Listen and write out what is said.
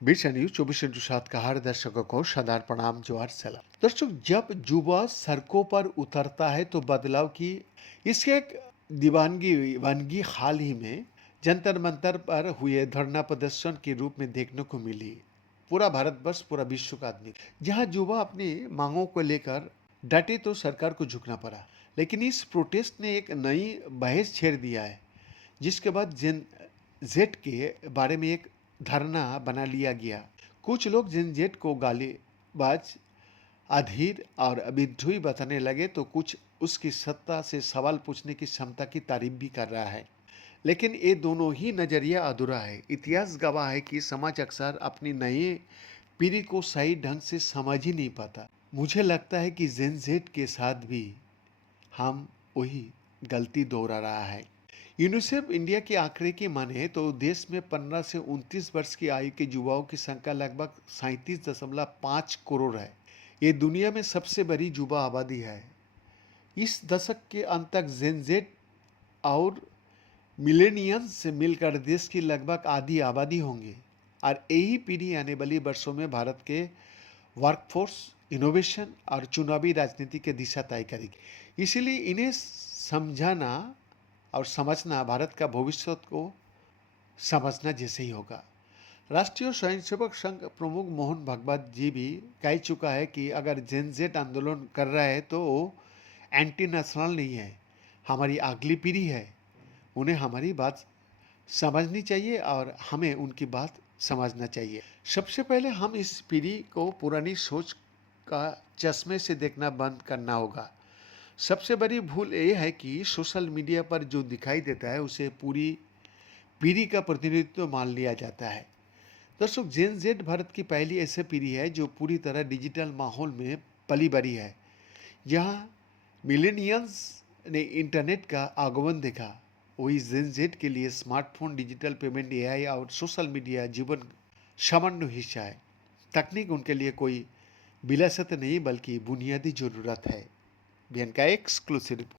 Birsa news 24/7 का हर दर्शकों को शानदार प्रणाम जोहार सलाम। दर्शक, जब युवा सड़कों पर उतरता है तो बदलाव की इसके एक दीवानगी वानगी हाल ही में जंतर मंतर पर हुए धरना प्रदर्शन के रूप में देखने को मिली। पूरा भारतवर्ष, पूरा विश्व का आदमी, जहां युवा अपनी मांगों को लेकर डटे तो सरकार को झुकना पड़ा। लेकिन इस प्रोटेस्ट ने एक नई बहस छेड़ दिया है, जिसके बाद जेन जेट के बारे में एक धारणा बना लिया गया। कुछ लोग जेन जेट को गालीबाज, अधीर और विद्रोही बताने लगे, तो कुछ उसकी सत्ता से सवाल पूछने की क्षमता की तारीफ भी कर रहा है। लेकिन ये दोनों ही नजरिया अधूरा है। इतिहास गवाह है कि समाज अक्सर अपनी नई पीढ़ी को सही ढंग से समझ ही नहीं पाता। मुझे लगता है कि जेन जेट के साथ भी हम वही गलती दोहरा रहा है। यूनिसेफ इंडिया के आंकड़े की माने तो देश में 15 से 29 वर्ष की आयु के युवाओं की संख्या लगभग 37.5 करोड़ है। ये दुनिया में सबसे बड़ी युवा आबादी है। इस दशक के अंत तक जेनजेट और मिलेनियंस से मिलकर देश की लगभग आधी आबादी होंगे, और यही पीढ़ी आने वाली वर्षों में भारत के वर्कफोर्स, इनोवेशन और चुनावी राजनीति की दिशा तय करेगी। इसीलिए इन्हें समझाना और समझना भारत का भविष्य को समझना जैसे ही होगा। राष्ट्रीय स्वयंसेवक संघ प्रमुख मोहन भागवत जी भी कह चुका है कि अगर जेनजेट आंदोलन कर रहा है तो वो एंटी नेशनल नहीं है, हमारी अगली पीढ़ी है। उन्हें हमारी बात समझनी चाहिए और हमें उनकी बात समझना चाहिए। सबसे पहले हम इस पीढ़ी को पुरानी सोच का चश्मे से देखना बंद करना होगा। सबसे बड़ी भूल ये है कि सोशल मीडिया पर जो दिखाई देता है उसे पूरी पीढ़ी का प्रतिनिधित्व मान लिया जाता है। दर्शक, जेन जेड भारत की पहली ऐसी पीढ़ी है जो पूरी तरह डिजिटल माहौल में पली बड़ी है। जहाँ मिलेनियल्स ने इंटरनेट का आगमन देखा, वही जेन जेड के लिए स्मार्टफोन, डिजिटल पेमेंट, एआई और सोशल मीडिया जीवन सामान्य हिस्सा है। तकनीक उनके लिए कोई विलासिता नहीं बल्कि बुनियादी जरूरत है। बीएन का एक्सक्लूसिव